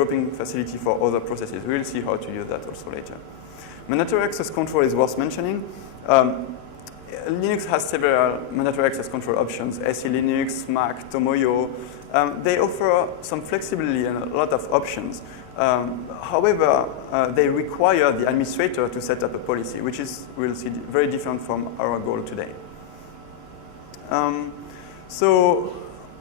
dropping facility for other processes. We will see how to use that also later. Mandatory access control is worth mentioning. Linux has several mandatory access control options, SE Linux, Mac, Tomoyo. They offer some flexibility and a lot of options. However, they require the administrator to set up a policy, which is, we'll see, very different from our goal today. So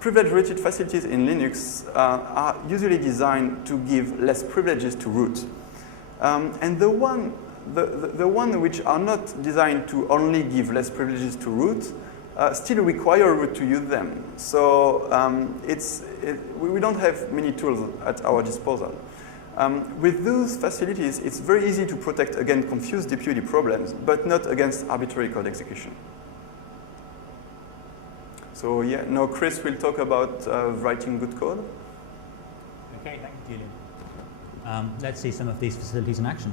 privilege-related facilities in Linux are usually designed to give less privileges to root. And the one which are not designed to only give less privileges to root still require root to use them. So we don't have many tools at our disposal. With those facilities, it's very easy to protect against confused DPUD problems, but not against arbitrary code execution. So yeah, now Chris will talk about writing good code. Okay, thank you, Julien. Let's see some of these facilities in action.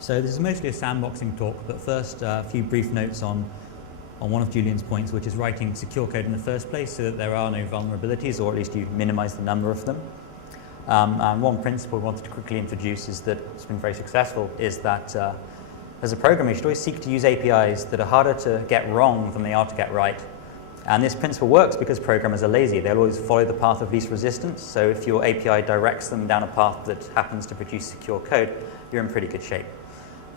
So this is mostly a sandboxing talk, but first a few brief notes on one of Julien's points, which is writing secure code in the first place so that there are no vulnerabilities, or at least you minimize the number of them. And one principle we wanted to quickly introduce is that it's been very successful, is that as a programmer, you should always seek to use APIs that are harder to get wrong than they are to get right. And this principle works because programmers are lazy. They'll always follow the path of least resistance. So if your API directs them down a path that happens to produce secure code, you're in pretty good shape.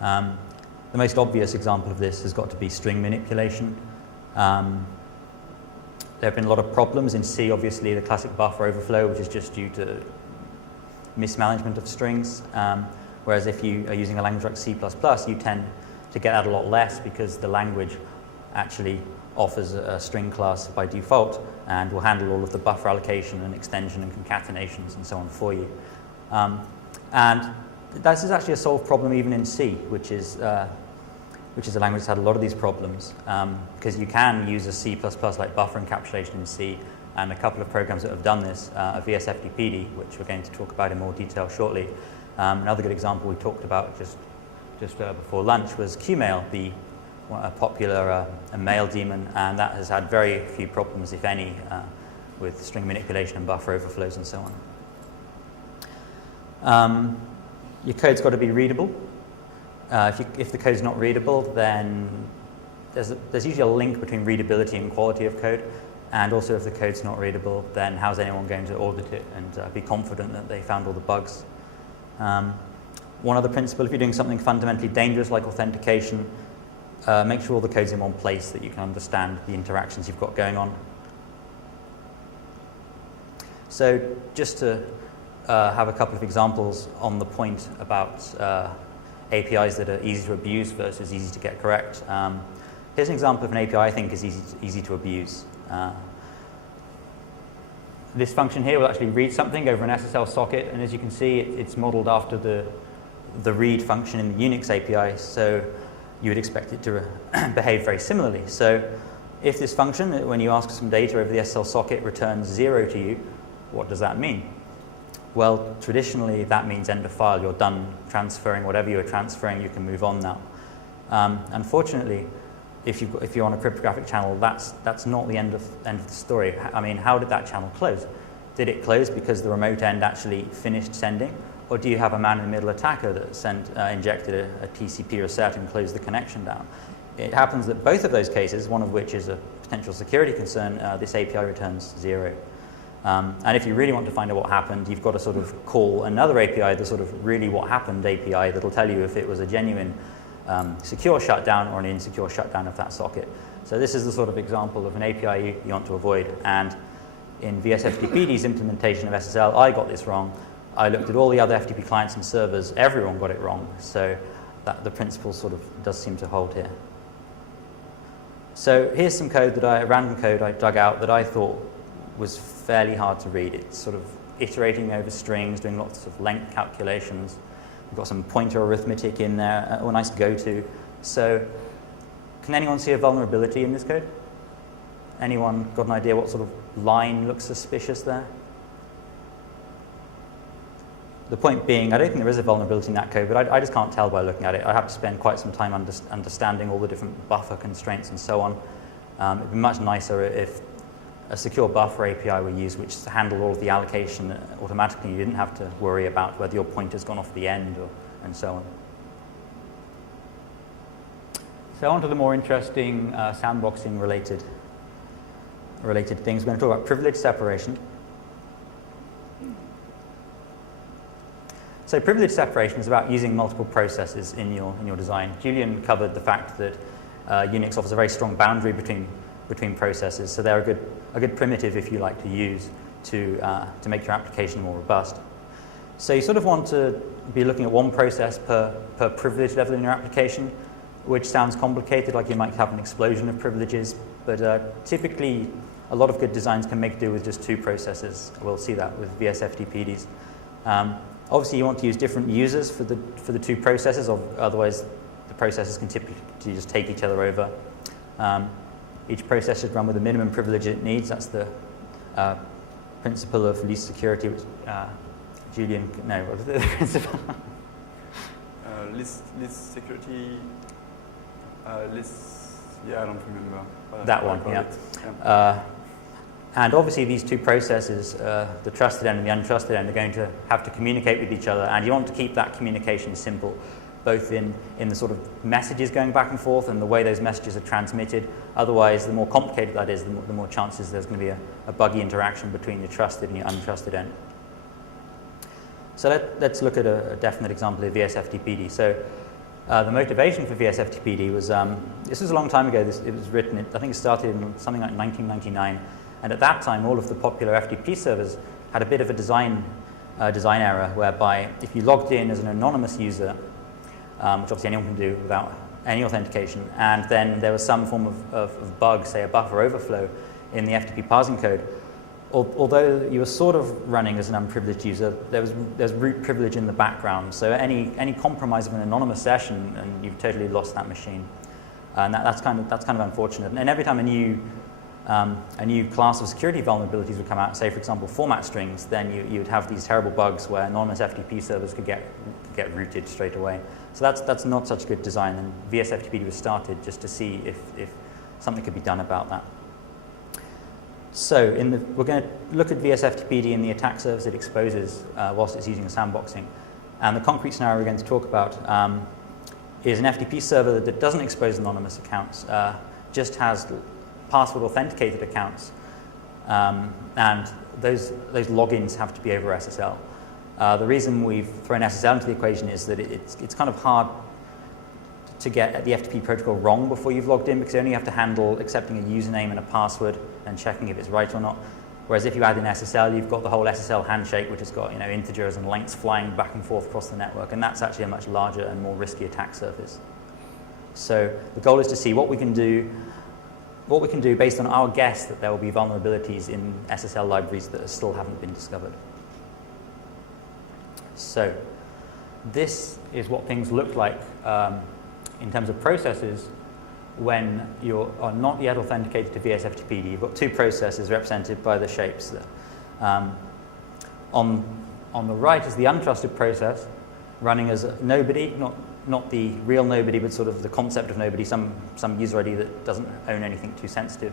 The most obvious example of this has got to be string manipulation. There have been a lot of problems in C, obviously, the classic buffer overflow, which is just due to mismanagement of strings. Whereas if you are using a language like C++, you tend to get that a lot less because the language actually offers a string class by default and will handle all of the buffer allocation and extension and concatenations and so on for you. And this is actually a solved problem even in C, which is a language that's had a lot of these problems, because you can use a C++ like buffer encapsulation in C, and a couple of programs that have done this, Vsftpd, which we're going to talk about in more detail shortly. Another good example we talked about just before lunch was Qmail, a popular mail daemon, and that has had very few problems, if any, with string manipulation and buffer overflows and so on. Your code's got to be readable. If the code's not readable, then there's usually a link between readability and quality of code. And also, if the code's not readable, then how's anyone going to audit it and be confident that they found all the bugs? One other principle, if you're doing something fundamentally dangerous like authentication, make sure all the code's in one place that you can understand the interactions you've got going on. So just to have a couple of examples on the point about APIs that are easy to abuse versus easy to get correct. Here's an example of an API I think is easy to abuse. This function here will actually read something over an SSL socket, and as you can see, it's modeled after the read function in the Unix API, so you would expect it to behave very similarly. So if this function, when you ask some data over the SSL socket, returns 0 to you, what does that mean? Well, traditionally, that means end of file. You're done transferring whatever you were transferring. You can move on now. Unfortunately, if you're on a cryptographic channel, that's not the end of the story. I mean, how did that channel close? Did it close because the remote end actually finished sending? Or do you have a man-in-the-middle attacker that injected a TCP reset and closed the connection down? It happens that both of those cases, one of which is a potential security concern, this API returns 0. And if you really want to find out what happened, you've got to sort of call another API, the sort of really what happened API, that'll tell you if it was a genuine secure shutdown or an insecure shutdown of that socket. So this is the sort of example of an API you want to avoid. And in Vsftpd's implementation of SSL, I got this wrong. I looked at all the other FTP clients and servers. Everyone got it wrong. So the principle sort of does seem to hold here. So here's some code random code I dug out that I thought was fairly hard to read. It's sort of iterating over strings, doing lots of length calculations. We've got some pointer arithmetic in there, a nice go-to. So can anyone see a vulnerability in this code? Anyone got an idea what sort of line looks suspicious there? The point being, I don't think there is a vulnerability in that code, but I just can't tell by looking at it. I have to spend quite some time understanding all the different buffer constraints and so on. It'd be much nicer if a secure buffer API we use, which handled all of the allocation automatically. You didn't have to worry about whether your pointer's gone off the end and so on. So on to the more interesting sandboxing related things. We're going to talk about privilege separation. So privilege separation is about using multiple processes in your design. Julien covered the fact that Unix offers a very strong boundary between processes, so they're a good primitive, if you like, to use to make your application more robust. So you sort of want to be looking at one process per privilege level in your application, which sounds complicated, like you might have an explosion of privileges, but typically a lot of good designs can make do with just two processes. We'll see that with Vsftpds. Obviously, you want to use different users for the two processes, otherwise the processes can typically just take each other over. Each process should run with the minimum privilege it needs. That's the principle of least security, which Julien, no, what is the principle? Least security, yeah, I don't remember. That one, yeah. And obviously these two processes, the trusted end and the untrusted end, are going to have to communicate with each other, and you want to keep that communication simple, both in the sort of messages going back and forth and the way those messages are transmitted. Otherwise, the more complicated that is, the more chances there's going to be a buggy interaction between your trusted and your untrusted end. So let's look at a definite example of Vsftpd. So the motivation for Vsftpd was, this was a long time ago. It was written, I think it started in something like 1999. And at that time, all of the popular FTP servers had a bit of a design error, whereby if you logged in as an anonymous user, which obviously anyone can do without any authentication, and then there was some form of bug, say a buffer overflow in the FTP parsing code, although you were sort of running as an unprivileged user, there's root privilege in the background. So any compromise of an anonymous session, and you've totally lost that machine. And that's kind of unfortunate. And every time a new class of security vulnerabilities would come out, say for example format strings, then you would have these terrible bugs where anonymous FTP servers could get rooted straight away. So that's not such good design, and Vsftpd was started just to see if something could be done about that. So we're going to look at Vsftpd in the attack surface it exposes whilst it's using sandboxing. And the concrete scenario we're going to talk about is an FTP server that doesn't expose anonymous accounts, just has password authenticated accounts, and those logins have to be over SSL. The reason we've thrown SSL into the equation is that it's kind of hard to get the FTP protocol wrong before you've logged in, because you only have to handle accepting a username and a password and checking if it's right or not. Whereas if you add in SSL, you've got the whole SSL handshake, which has got integers and lengths flying back and forth across the network, and that's actually a much larger and more risky attack surface. So the goal is to see what we can do based on our guess that there will be vulnerabilities in SSL libraries that still haven't been discovered. So this is what things look like in terms of processes when you are not yet authenticated to Vsftpd. You've got two processes represented by the shapes there. On the right is the untrusted process, running as nobody, not the real nobody, but sort of the concept of nobody, some user ID that doesn't own anything too sensitive.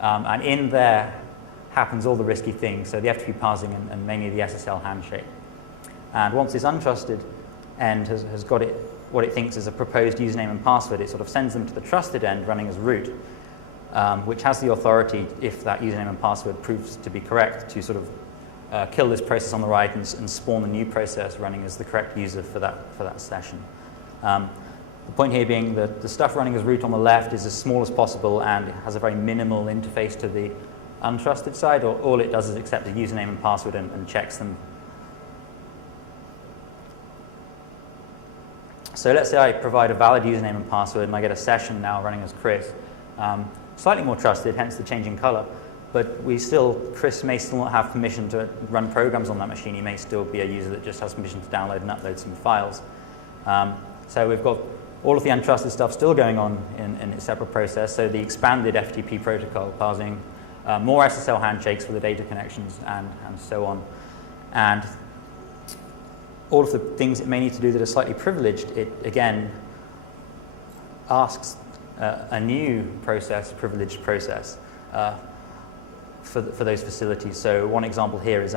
And in there happens all the risky things, so the FTP parsing and mainly the SSL handshake. And once this untrusted end has got what it thinks is a proposed username and password, it sort of sends them to the trusted end running as root, which has the authority, if that username and password proves to be correct, to sort of kill this process on the right and spawn a new process running as the correct user for that session. The point here being that the stuff running as root on the left is as small as possible and it has a very minimal interface to the untrusted side, or all it does is accept a username and password and checks them. So let's say I provide a valid username and password and I get a session now running as Chris. Slightly more trusted, hence the change in color, but Chris may still not have permission to run programs on that machine. He may still be a user that just has permission to download and upload some files. So we've got all of the untrusted stuff still going on in a separate process, so the expanded FTP protocol parsing, more SSL handshakes for the data connections, and so on. And all of the things it may need to do that are slightly privileged, it again asks a new process, privileged process. for those facilities. So one example here is